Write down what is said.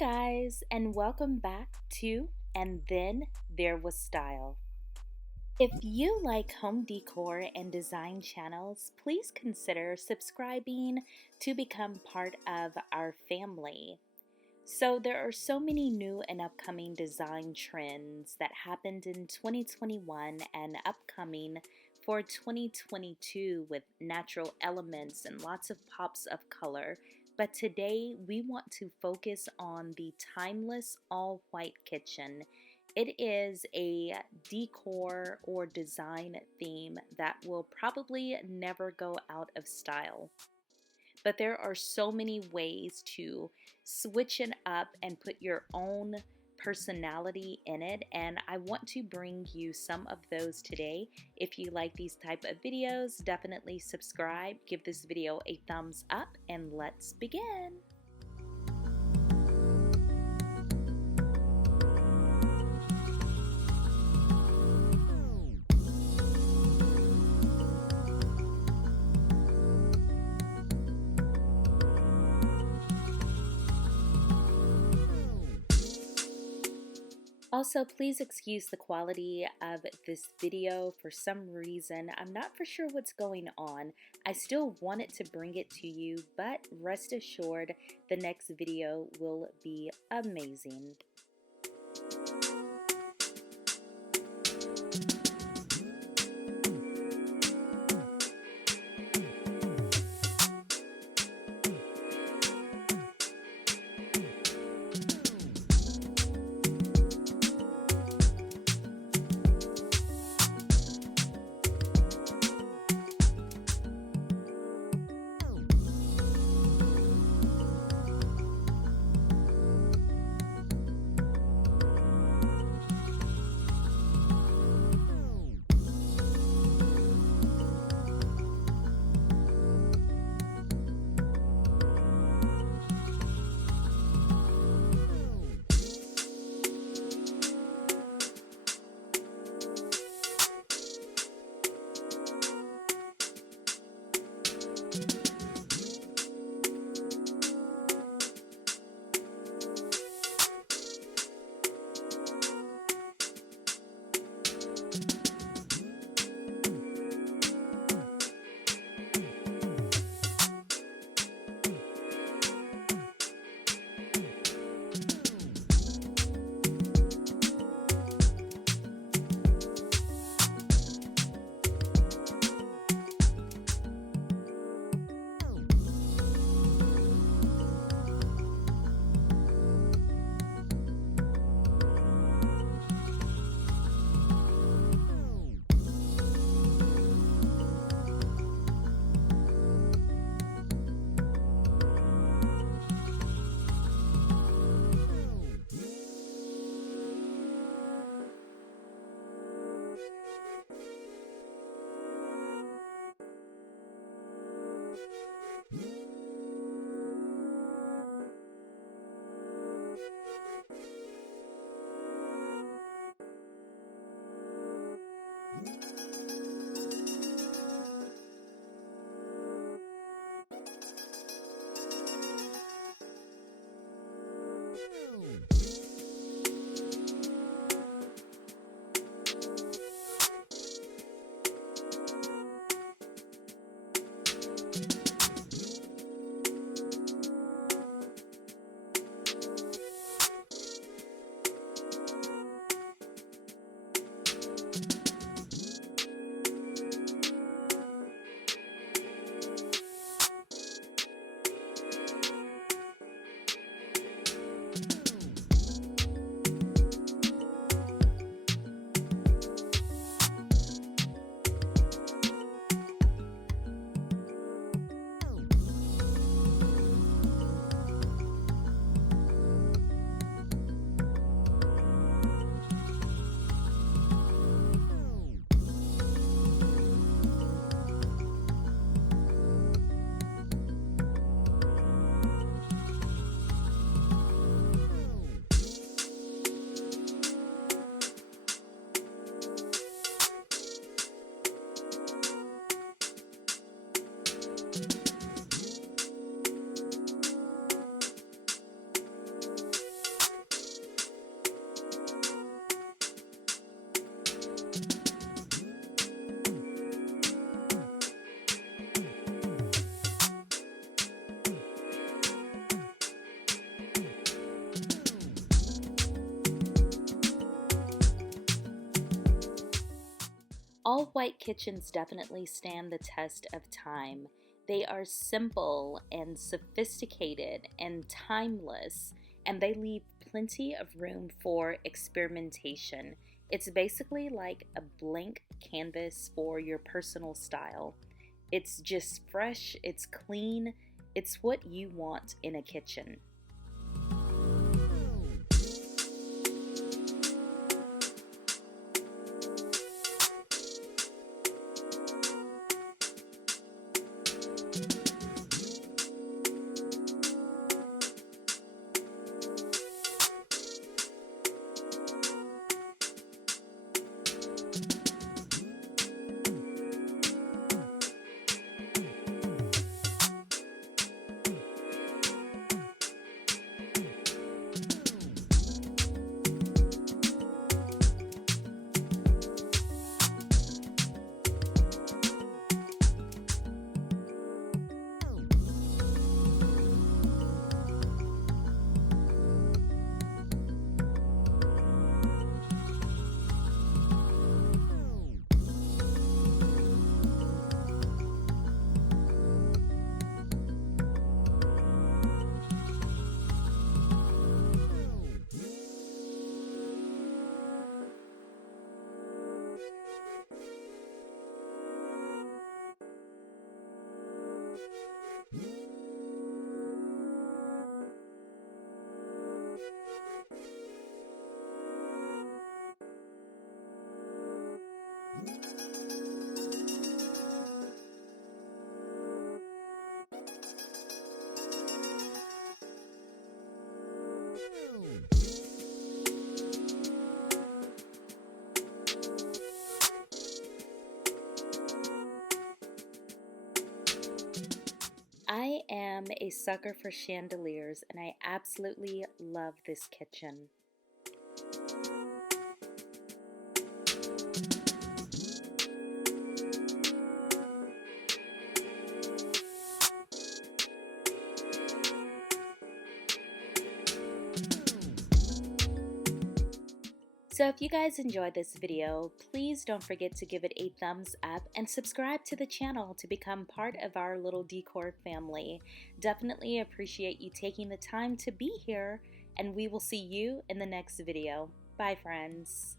guys, and welcome back to And Then There Was Style. If you like home decor and design channels, please consider subscribing to become part of our family. So, there are so many new and upcoming design trends that happened in 2021 and upcoming for 2022 with natural elements and lots of pops of color. But today we want to focus on the timeless all white kitchen. It is a decor or design theme that will probably never go out of style. But there are so many ways to switch it up and put your own personality in it, and I want to bring you some of those today. If you like these type of videos, definitely subscribe, give this video a thumbs up, and let's begin. Also, please excuse the quality of this video. For some reason, I'm not for sure what's going on. I still wanted to bring it to you, but rest assured the next video will be amazing. All white kitchens definitely stand the test of time. They are simple and sophisticated and timeless, and they leave plenty of room for experimentation. It's basically like a blank canvas for your personal style. It's just fresh, it's clean, it's what you want in a kitchen. I am a sucker for chandeliers, and I absolutely love this kitchen. So if you guys enjoyed this video, please don't forget to give it a thumbs up and subscribe to the channel to become part of our little Decor family. Definitely appreciate you taking the time to be here, and we will see you in the next video. Bye, friends.